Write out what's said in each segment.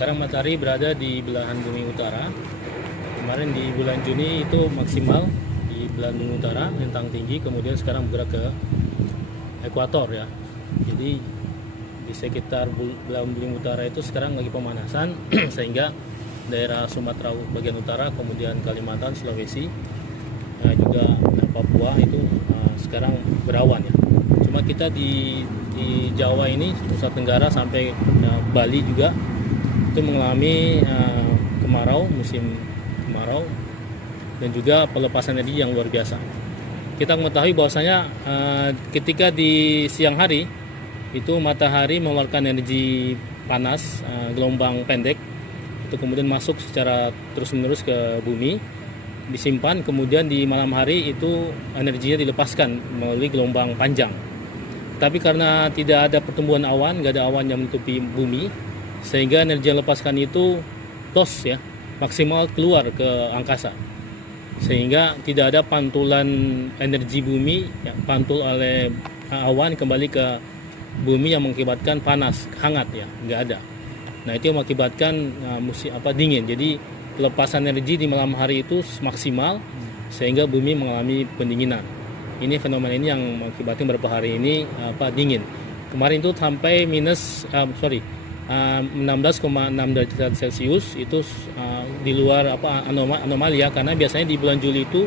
Sekarang matahari berada di belahan bumi utara. Kemarin di bulan Juni itu maksimal di belahan bumi utara, lintang tinggi, kemudian sekarang bergerak ke ekuator ya. Jadi di sekitar belahan bumi utara itu sekarang lagi pemanasan sehingga daerah Sumatera bagian utara, kemudian Kalimantan, Sulawesi, juga Papua itu sekarang berawan ya. Cuma kita di Jawa ini, Nusa Tenggara sampai Bali juga itu mengalami kemarau, musim kemarau, dan juga pelepasan energi yang luar biasa. Kita mengetahui bahwasanya ketika di siang hari itu matahari mengeluarkan energi panas, gelombang pendek, itu kemudian masuk secara terus-menerus ke bumi, disimpan, kemudian di malam hari itu energinya dilepaskan melalui gelombang panjang. Tapi karena tidak ada pertumbuhan awan, nggak ada awan yang menutupi bumi, sehingga energi yang lepaskan itu loss ya, maksimal keluar ke angkasa, sehingga tidak ada pantulan energi bumi yang pantul oleh awan kembali ke bumi yang mengakibatkan panas, hangat ya, nggak ada. Nah itu yang mengakibatkan dingin. Jadi pelepasan energi di malam hari itu maksimal sehingga bumi mengalami pendinginan. Ini fenomena ini yang mengakibatkan beberapa hari ini dingin. Kemarin itu sampai 16,6 derajat Celcius, itu di luar anomali ya, karena biasanya di bulan Juli itu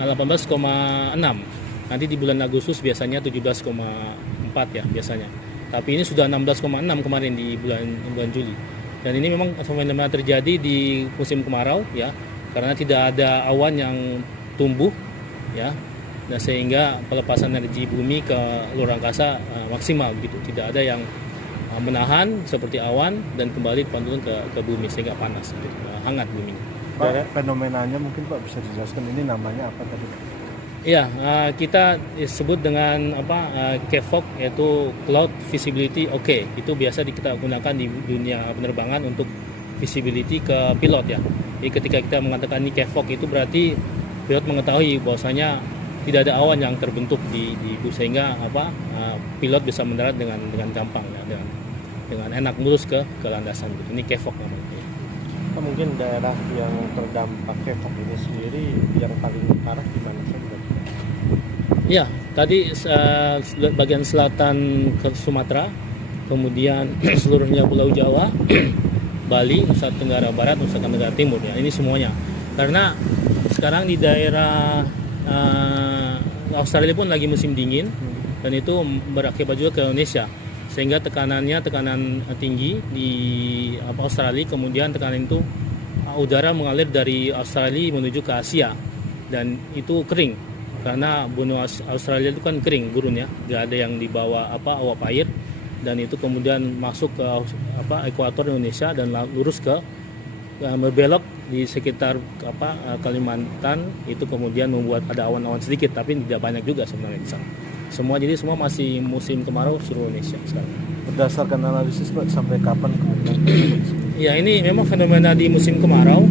18,6. Nanti di bulan Agustus biasanya 17,4 ya biasanya. Tapi ini sudah 16,6 kemarin di bulan Juli. Dan ini memang fenomena terjadi di musim kemarau ya, karena tidak ada awan yang tumbuh ya. Dan sehingga pelepasan energi bumi ke luar angkasa maksimal gitu. Tidak ada yang menahan seperti awan dan kembali pantulkan ke bumi sehingga panas gitu, hangat bumi. Pak, fenomenanya mungkin Pak bisa dijelaskan, ini namanya apa tadi? Iya, kita sebut dengan CVOC, yaitu Cloud Visibility OK. Itu biasa kita gunakan di dunia penerbangan untuk visibility ke pilot ya. Jadi ketika kita mengatakan ini CVOC, itu berarti pilot mengetahui bahwasanya tidak ada awan yang terbentuk di sehingga pilot bisa mendarat dengan gampang ya, dengan enak mulus ke landasan gitu. Ini CVOC namanya. Mungkin daerah yang terdampak CVOC ini sendiri yang paling parah di mana saja? Ya, tadi bagian selatan ke Sumatera, kemudian seluruhnya Pulau Jawa, Bali, Nusa Tenggara Barat, Nusa Tenggara Timur ya. Ini semuanya. Karena sekarang di daerah Australia pun lagi musim dingin dan itu berakibat juga ke Indonesia, sehingga tekanan tinggi di Australia, kemudian tekanan itu udara mengalir dari Australia menuju ke Asia dan itu kering karena benua Australia itu kan kering gurun ya, nggak ada yang dibawa uap air, dan itu kemudian masuk ke ekuator Indonesia dan lurus ke berbelok di sekitar Kalimantan, itu kemudian membuat ada awan-awan sedikit tapi tidak banyak juga sebenarnya di sana. Semua masih musim kemarau seluruh Indonesia sekarang. Berdasarkan analisis Pak, sampai kapan kemudian? Ya, ini memang fenomena di musim kemarau.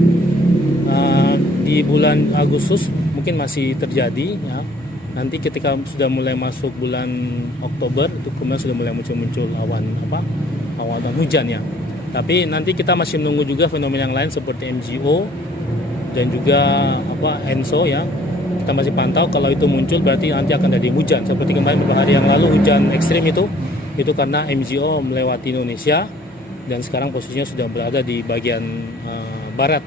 Di bulan Agustus mungkin masih terjadi ya. Nanti ketika sudah mulai masuk bulan Oktober itu kemudian sudah mulai muncul awan hujan ya. Tapi nanti kita masih menunggu juga fenomena yang lain seperti MGO dan juga ENSO ya. Kita masih pantau, kalau itu muncul berarti nanti akan ada hujan. Seperti kemarin beberapa hari yang lalu hujan ekstrim itu karena MGO melewati Indonesia dan sekarang posisinya sudah berada di bagian barat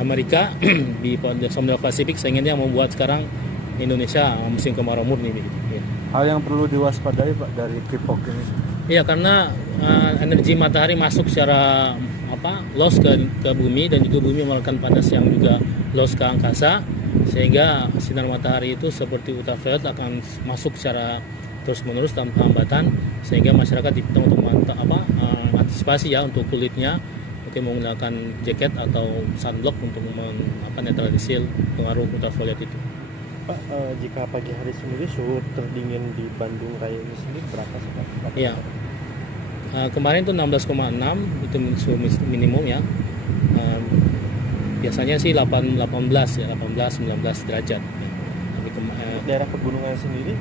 Amerika di Samudra Pasifik, sehingga dia membuat sekarang Indonesia musim kemarau murni gitu. Ya. Hal yang perlu diwaspadai Pak dari CVOC ini? Iya, karena energi matahari masuk secara loss ke bumi, dan juga bumi mengeluarkan panas yang juga loss ke angkasa, sehingga sinar matahari itu seperti ultraviolet akan masuk secara terus-menerus tanpa hambatan, sehingga masyarakat diminta untuk antisipasi ya untuk kulitnya, mungkin menggunakan jaket atau sunblock untuk netralisir pengaruh ultraviolet itu. Pak, jika pagi hari sendiri suhu terdingin di Bandung Raya ini sendiri berapa sih Pak? Iya. Kemarin itu 16,6 itu suhu minimum ya. Biasanya sih 18 ya, 18-19 derajat. Tapi daerah pegunungan sendiri?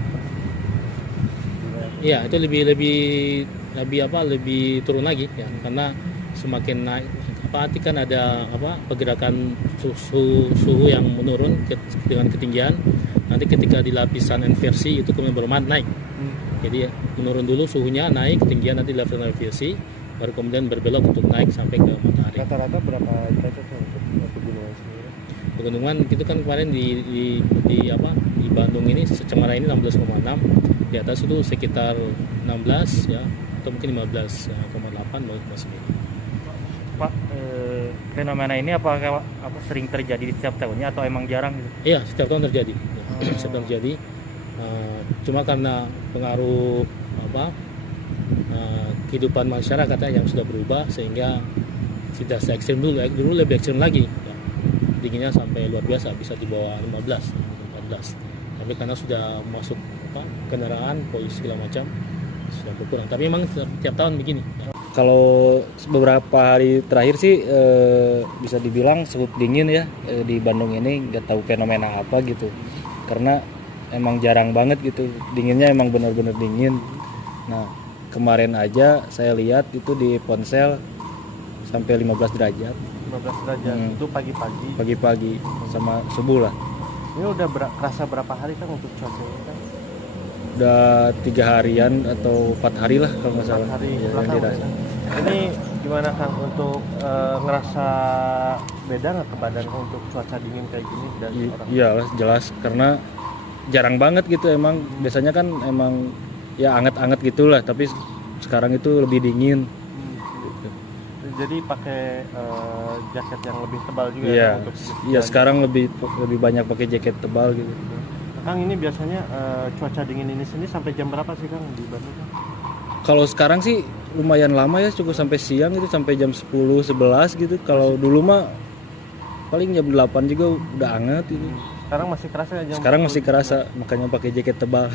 Iya, itu lebih lebih turun lagi ya, karena semakin naik arti kan ada pergerakan suhu yang menurun dengan ketinggian. Nanti ketika di lapisan inversi itu kemudian baru naik. Jadi menurun dulu suhunya, naik ketinggian, nanti lapisan inversi baru kemudian berbelok untuk naik sampai ke matahari. Rata-rata berapa derajat untuk pegunungan sendiri? Pegunungan itu kan kemarin di Bandung ini Cemara ini 16,6, di atas itu sekitar 16 ya, atau mungkin 15,8 masih. Pak, fenomena ini apa sering terjadi di setiap tahunnya atau emang jarang gitu? Iya, setiap tahun terjadi. Setiap tahun terjadi. Cuma karena pengaruh kehidupan masyarakat yang sudah berubah sehingga tidak se-ekstrim dulu. Dulu lebih ekstrim lagi. Dinginnya sampai luar biasa, bisa di bawah 15, 14. Tapi karena sudah masuk kendaraan, polusi segala macam, sudah berkurang. Tapi memang setiap tahun begini. Kalau beberapa hari terakhir sih bisa dibilang cukup dingin ya di Bandung ini, nggak tahu fenomena apa gitu, karena emang jarang banget gitu dinginnya, emang benar-benar dingin. Nah kemarin aja saya lihat itu di ponsel sampai 15 derajat. 15 derajat itu pagi-pagi. Pagi-pagi sama subuh lah. Ini udah kerasa berapa hari kan untuk cuaca ini kan? Udah 3 harian atau 4 hari lah kalau nggak salah. 4 hari ya, belakang ya. Ini gimana Kang untuk ngerasa beda nggak ke badan untuk cuaca dingin kayak gini dari orang? Iya jelas, karena jarang banget gitu emang. Biasanya kan emang ya anget-anget gitulah, tapi sekarang itu lebih dingin. Gitu. Jadi pakai jaket yang lebih tebal juga Iya, ya, untuk iya sekarang lebih banyak pakai jaket tebal gitu. Kang, ini biasanya cuaca dingin ini sendiri sampai jam berapa sih Kang di Bandung? Kalau sekarang sih lumayan lama ya, cukup sampai siang gitu, sampai jam 10-11 gitu. Kalau dulu mah paling jam 8 juga udah anget gitu. Sekarang masih kerasa ya jam Sekarang 10? masih kerasa, makanya pakai jaket tebal.